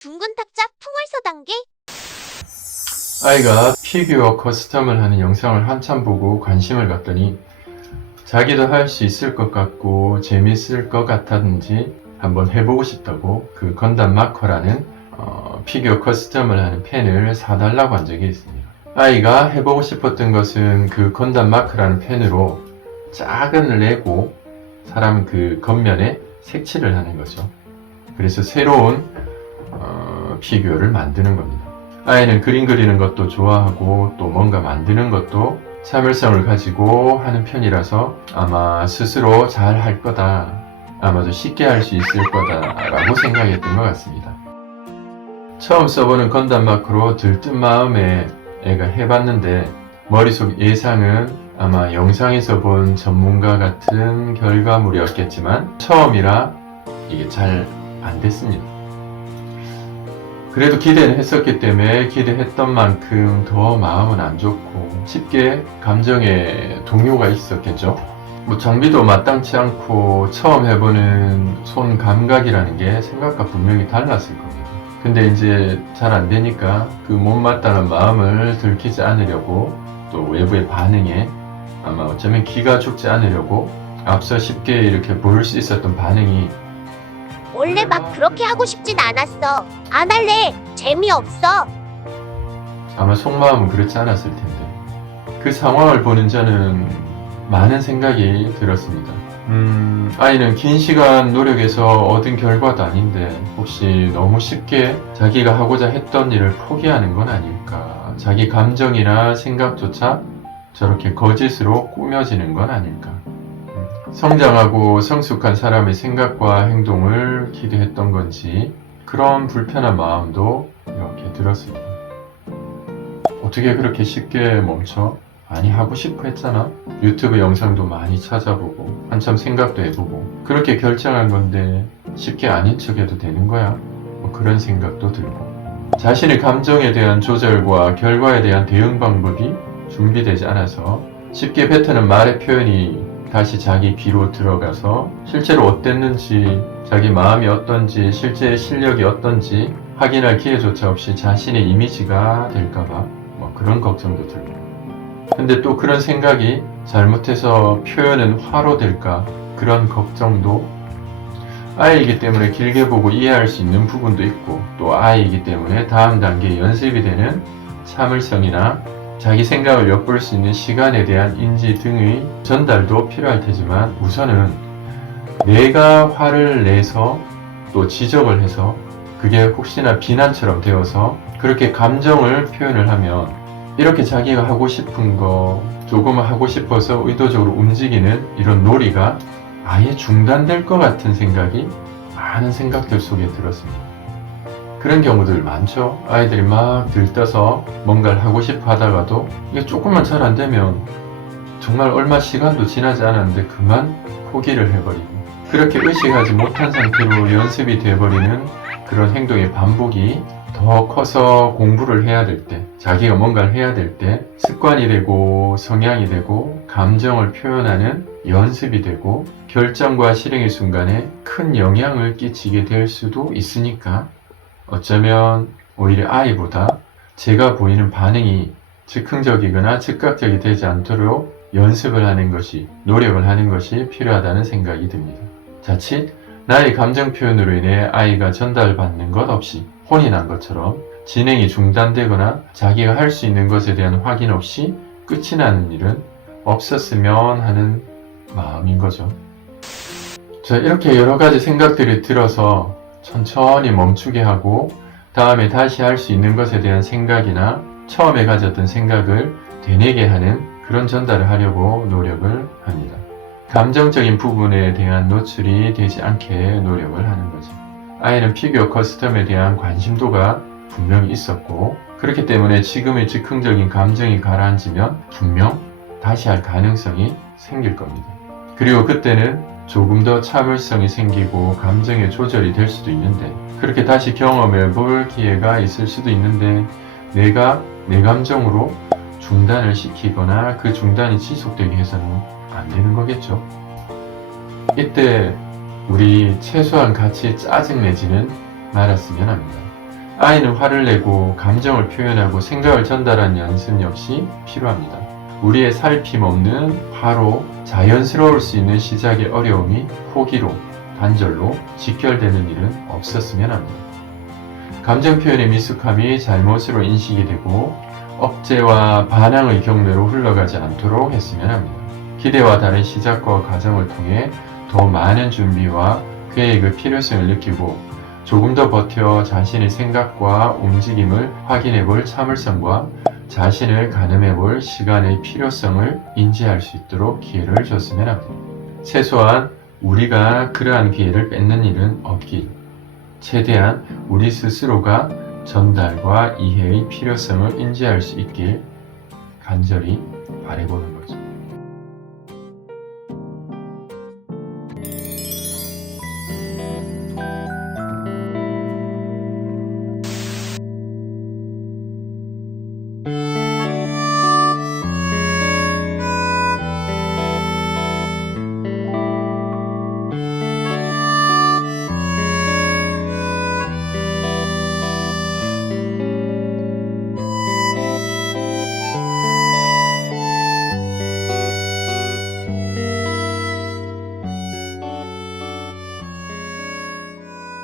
둥근 탁자 풍월서 단계 아이가 피규어 커스텀을 하는 영상을 한참 보고 관심을 갖더니 자기도 할 수 있을 것 같고 재밌을 것 같았는지 한번 해보고 싶다고 그 건담 마커라는 어, 피규어 커스텀을 하는 펜을 사달라고 한 적이 있습니다. 아이가 해보고 싶었던 것은 그 건담 마커라는 펜으로 작은 레고 사람 그 겉면에 색칠을 하는 거죠. 그래서 새로운 어, 피규어를 만드는 겁니다. 아이는 그림 그리는 것도 좋아하고 또 뭔가 만드는 것도 참을성을 가지고 하는 편이라서 아마 스스로 잘 할 거다. 아마도 쉽게 할 수 있을 거다라고 생각했던 것 같습니다. 처음 써보는 건담 마크로 들뜬 마음에 애가 해봤는데 머릿속 예상은 아마 영상에서 본 전문가 같은 결과물이었겠지만 처음이라 이게 잘 안 됐습니다. 그래도 기대는 했었기 때문에 기대했던 만큼 더 마음은 안 좋고 쉽게 감정에 동요가 있었겠죠. 뭐 장비도 마땅치 않고 처음 해보는 손 감각이라는 게 생각과 분명히 달랐을 겁니다. 근데 이제 잘 안 되니까 그 못마땅한 마음을 들키지 않으려고 또 외부의 반응에 아마 어쩌면 기가 죽지 않으려고 앞서 쉽게 이렇게 보일 수 있었던 반응이 원래 막 그렇게 하고 싶진 않았어 안 할래 재미없어 아마 속마음은 그렇지 않았을 텐데 그 상황을 보는 저는 많은 생각이 들었습니다. 음, 아이는 긴 시간 노력해서 얻은 결과도 아닌데 혹시 너무 쉽게 자기가 하고자 했던 일을 포기하는 건 아닐까? 자기 감정이나 생각조차 저렇게 거짓으로 꾸며지는 건 아닐까? 음, 성장하고 성숙한 사람의 생각과 행동을 기대했던 건지 그런 불편한 마음도 이렇게 들었습니다. 어떻게 그렇게 쉽게 멈춰? 많이 하고 싶어 했잖아. 유튜브 영상도 많이 찾아보고 한참 생각도 해보고 그렇게 결정한 건데 쉽게 아닌 척해도 되는 거야. 뭐 그런 생각도 들고 자신의 감정에 대한 조절과 결과에 대한 대응 방법이 준비되지 않아서 쉽게 뱉어는 말의 표현이 다시 자기 귀로 들어가서 실제로 어땠는지 자기 마음이 어떤지 실제 실력이 어떤지 확인할 기회조차 없이 자신의 이미지가 될까봐 뭐 그런 걱정도 들고. 근데 또 그런 생각이 잘못해서 표현은 화로 될까? 그런 걱정도 아이이기 때문에 길게 보고 이해할 수 있는 부분도 있고 또 아이이기 때문에 다음 단계 연습이 되는 참을성이나 자기 생각을 엿볼 수 있는 시간에 대한 인지 등의 전달도 필요할 테지만 우선은 내가 화를 내서 또 지적을 해서 그게 혹시나 비난처럼 되어서 그렇게 감정을 표현을 하면 이렇게 자기가 하고 싶은 거 조금 하고 싶어서 의도적으로 움직이는 이런 놀이가 아예 중단될 것 같은 생각이 많은 생각들 속에 들었습니다. 그런 경우들 많죠. 아이들이 막 들떠서 뭔가를 하고 싶어 하다가도 이게 조금만 잘 안 되면 정말 얼마 시간도 지나지 않았는데 그만 포기를 해버리고 그렇게 의식하지 못한 상태로 연습이 돼버리는 그런 행동의 반복이 더 커서 공부를 해야 될 때, 자기가 뭔가를 해야 될 때 습관이 되고 성향이 되고 감정을 표현하는 연습이 되고 결정과 실행의 순간에 큰 영향을 끼치게 될 수도 있으니까 어쩌면 오히려 아이보다 제가 보이는 반응이 즉흥적이거나 즉각적이 되지 않도록 연습을 하는 것이, 노력을 하는 것이 필요하다는 생각이 듭니다. 자칫 나의 감정 표현으로 인해 아이가 전달받는 것 없이 혼이 난 것처럼 진행이 중단되거나 자기가 할 수 있는 것에 대한 확인 없이 끝이 나는 일은 없었으면 하는 마음인 거죠. 자, 이렇게 여러 가지 생각들이 들어서 천천히 멈추게 하고 다음에 다시 할 수 있는 것에 대한 생각이나 처음에 가졌던 생각을 되뇌게 하는 그런 전달을 하려고 노력을 합니다. 감정적인 부분에 대한 노출이 되지 않게 노력을 하는 거죠. 아이는 피규어 커스텀에 대한 관심도가 분명히 있었고 그렇기 때문에 지금의 즉흥적인 감정이 가라앉으면 분명 다시 할 가능성이 생길 겁니다. 그리고 그때는 조금 더 참을성이 생기고 감정의 조절이 될 수도 있는데 그렇게 다시 경험해 볼 기회가 있을 수도 있는데 내가 내 감정으로 중단을 시키거나 그 중단이 지속되게 해서는 안 되는 거겠죠. 이때 우리 최소한 같이 짜증내지는 말았으면 합니다. 아이는 화를 내고 감정을 표현하고 생각을 전달하는 연습 역시 필요합니다. 우리의 살핌 없는 화로 자연스러울 수 있는 시작의 어려움이 포기로, 단절로 직결되는 일은 없었으면 합니다. 감정 표현의 미숙함이 잘못으로 인식이 되고 억제와 반항의 경로로 흘러가지 않도록 했으면 합니다. 기대와 다른 시작과 과정을 통해 더 많은 준비와 계획의 필요성을 느끼고 조금 더 버텨 자신의 생각과 움직임을 확인해 볼 참을성과 자신을 가늠해 볼 시간의 필요성을 인지할 수 있도록 기회를 줬으면 합니다. 최소한 우리가 그러한 기회를 뺏는 일은 없길. 최대한 우리 스스로가 전달과 이해의 필요성을 인지할 수 있길 간절히 바라보는 거죠.